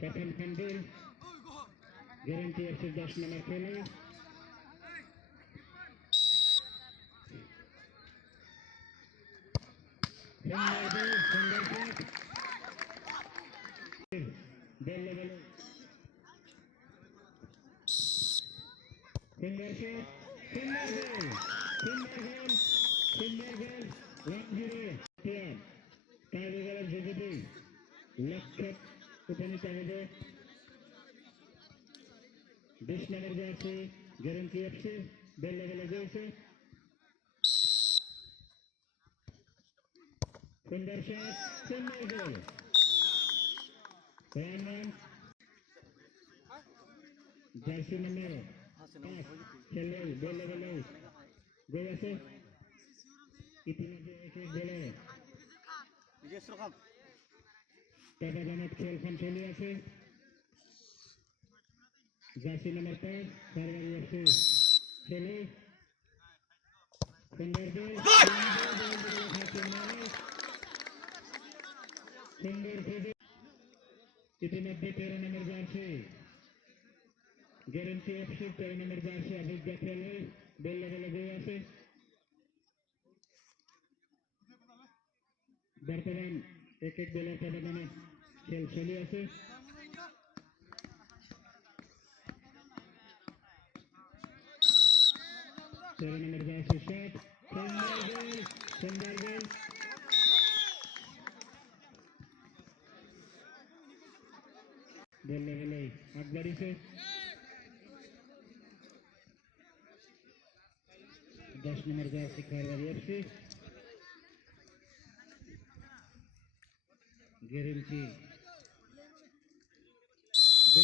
প্রথম খণ্ডের guarantee FC 10 নম্বর খেলে লক্ষ্য উপনীত হবে 20 নম্বর জার্সি গ্যারান্টি FC বেল লেভেলে গিয়েছে সুন্দর শট সুন্দর গোল জার্সি নম্বর 5 খেলে বেল লেভেলে গোল আছে ইতিমধ্যে এক গোলে খেল চলে আছে জার্সি নম্বর 5 সারওয়ারি FC খেলে সুন্দর গোল সুন্দর খেলে ইতিমধ্যে 13 নম্বর জার্সি গ্যারান্টি FC 13 নম্বর জার্সি অভিজ্ঞ খেলে বেল লেভেলে গিয়ে আছে বর্তমান এক দলের ব্যবধানে খেল চলে আছে নম্বর জার্সি শট সুন্দর গোল বেল লেভেলে আগ বাড়িছে 10 নম্বর জার্সি সারওয়ারি FC गारंटी 2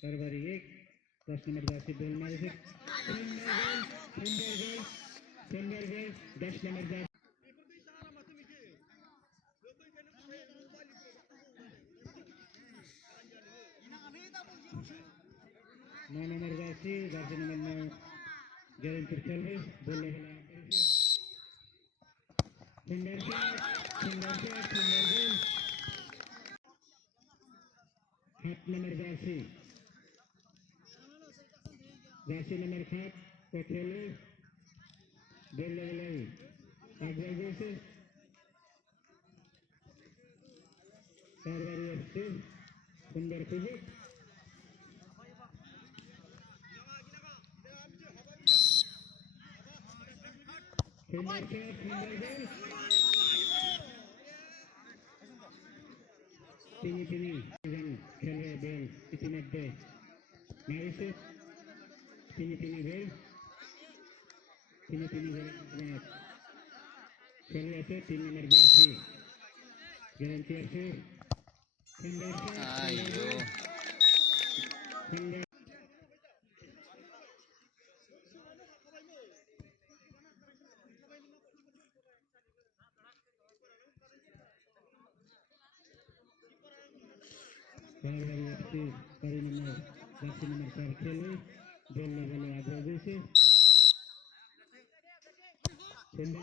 सारवारी 1 10 नंबर जार्सी बॉल मारे से सुंदर goal 10 number jersey 9 number jersey number 9 guarantee खेल रही बॉल लेवल सुंदर गोल 7 नंबर जार्सी नंबर 7 को खेले बेल लेवल आगे से सारवारी FC सुंदर सुजोग सुंदर गोल তিনি খেলে বেল ইতিমধ্যে মারিছে তিনি বেল তিনি খেলে আছে 3 নম্বর জার্সি গ্যারান্টি আছে সুন্দর सारवारी FC जार्सी नंबर 4 खेले बेल लेवले आगे से सुंदर